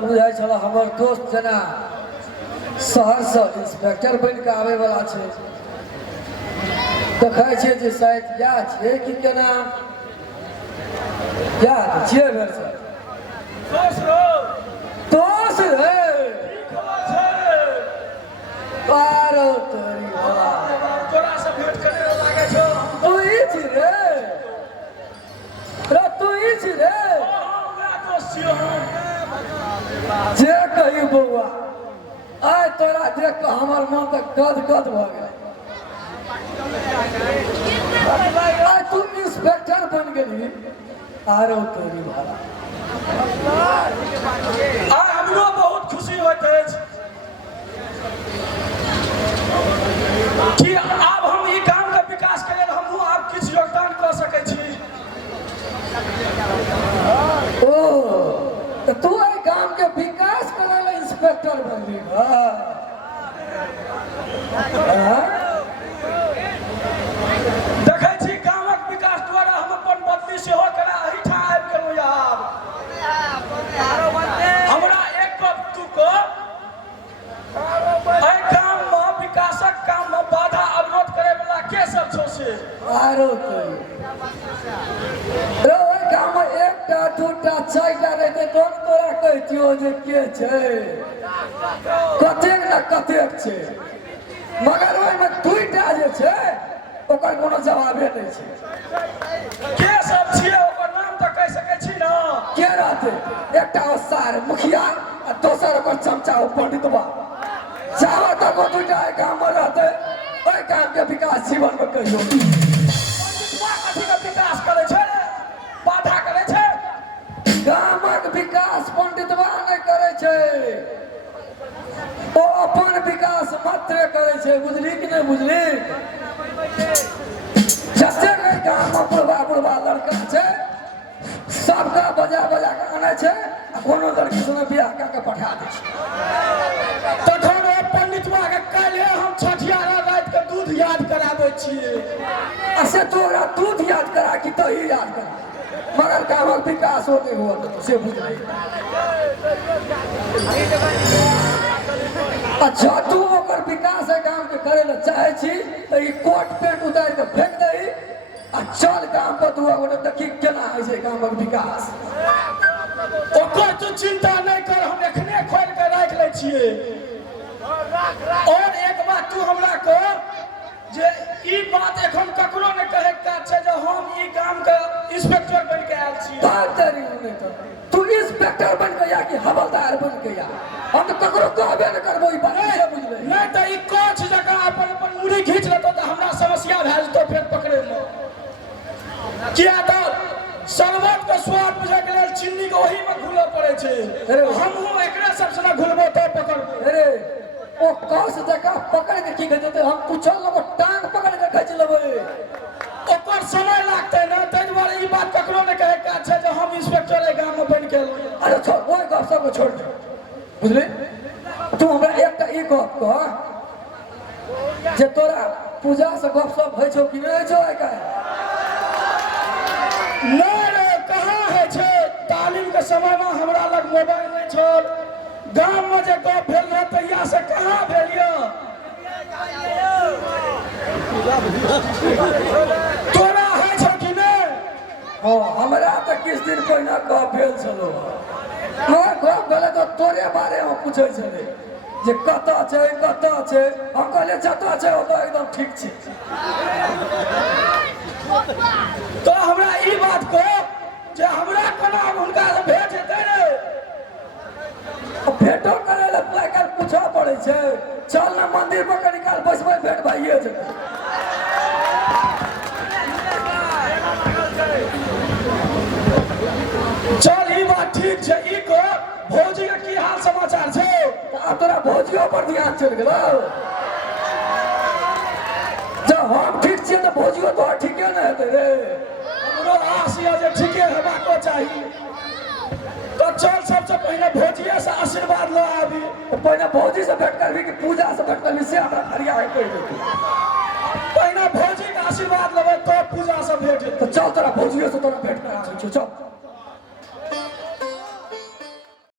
बुझाई छल हमर दोस्त जना शहर से इंस्पेक्टर बन के आवे वाला छे। देखै छियै जे शायद या छे कि केना या छियै घर से दोस्त रे पारो तोरी भला तोरा से भेंट करे लागे छौ। तू ही छी रे तू ही छी रे हमरा दोस्त छियौ हम। जे कही बउआ आय तोरा देख के हमर मन तक गद गद भ गेल। आय तू इंस्पेक्टर बन गेली आरो तोरी भला। आय हमरो बहुत खुशी होइत अछि कि आब हम ई गाम के विकास के लेल हमहूँ आब किछु योगदान कऽ सकै छी। ओ तो तू आय गांव के विकास करे ला इंस्पेक्टर बनली देखै छी गामक विकास द्वारा हम अपन बदली सेहो करा एहिठाम आबि गेलहुँ। आब हमरा एक गप तू कह, एहि गाममे विकासक काममे बाधा अवरोध करे वाला के सब छौ से? आरो तोरी रे ओइ गांव में एकटा दूटा चारिटा रहते तो तोरा कहतियो जे के छै कतेक न कतेक छै, मगर ओइमे दुइटा जे छै ओकर कोनो जवाबे नहीं छै। के सब छियै ओकर नाम तऽ कहि सकै छी न? के रहते एकटा सार मुखिया आ दोसर ओकर चमचा ओ पंडितबा। जावा तक वो दुइटा गांव में रहते ओइ गांव के विकास जीवन में कहियो पंडितवा कथी के विकास करे छै, बाधा करे छै? गामक विकास पंडितवा नहीं करे छै, ओ अपन विकास मात्रे करे छै। बुझली कि नहीं बुझली? जते के गाम में बुढ़वा बुढ़वा लड़का छै सबका बजा बजा के आने छै आ कोनो लड़की से बियाह कऽ के पठा दै छै। तखन ओ पंडितवा के काल्हे हम छठियारा राति के दूध याद कराबै छियै। आ से तोरा दूध याद करा कि तो ही याद करा, मगर गामक विकास होते हुआ से बुझाई। अच्छा तू ओकर विकास है गांव के करे ला चाहे छी तो ई कोट पैंट उतार के फेंक दही आ चल गांव पर तू ओने देखी केना है से गामक विकास। ओकर तू चिंता नहीं कर, हम एखने खोल के राख ले छियै। और एक बात तू हमरा कह जे ई बात एखन ककरो ने कहे के काज छै जे हम ई गाम के इंस्पेक्टर बन के आयल छी। तारी नहीं तो तू इंस्पेक्टर बन के या कि हवलदार बन के या हम तो ककरो कहबे न करबो ई बात से बुझले। नहीं तो ई कोच जगह अपन अपन मुड़ी खींच लेतो तो हमरा समस्या भए जेतो फेर पकड़े में। किया तो शरबत के स्वाद बुझे के लेल चीनी के ओही में घुलो पड़े छै। हमहू एकरे सबसे ना घुलबो तो पकड़बो। अरे ओ कस जगह पकड़ के की कहते हम पूछल लोग टांग पकड़ के खींच लेबै। ओकर समय लागतै ना, ताहि दुआरे ई बात ककरो ने कहे काज छै जे हम इंस्पेक्टर ए गाम में बन के एलहुँ। अरे छोड़ ओए गप सब को छोड़ दे बुझली। तू हमरा एकटा ई गप कह जे तोरा पूजा से गप सब होइ छौ कि नहीं होइ छौ आइ काल्हि? नहीं रे कहाँ है छै, तालीम के समय में हमरा लग मोबाइल नहीं छल। गाम में जे गप भेल रहे तहिया से कहाँ भेल यऽ? तोरा है छौ कि नहीं? हाँ हमरा तो किछ दिन पहिने गप भेल छलो, मगर गप भेले तो तोरे बारे में पूछे छले जे कतऽ छै कतऽ छै। हम कहले जतऽ छै ओतऽ एकदम ठीक छै। तो हमरा ई बात कह जे हमरा कोना हुनका से भेंट हेतै रे? भेंटो करे ला आइ काल्हि पूछऽ पड़े छै। चल ना मंदिर पर कनी काल बैसबै भेंट भइए जेतै। चल ई बात ठीक छै। ई कह भौजी के की हाल समाचार छै? अब तोरा भौजियो पर ध्यान चल गेलो। जब हम ठीक छियै तो भौजियो तो ठीके न हेतै रे। हमरो आस यऽ जे ठीके हेबाको चाही। तो चल सबसे पहले भौजिया से आशीर्वाद लो अभी। तो पहले भौजी से भेंट करबी कि पूजा से भेंट करबी से हमरा खरिया है कह देती। पहले भौजी का आशीर्वाद लेबै तो पूजा से भेंट हेतै। तो चल तोरा भौजियो से तोरा भेंट करा चल।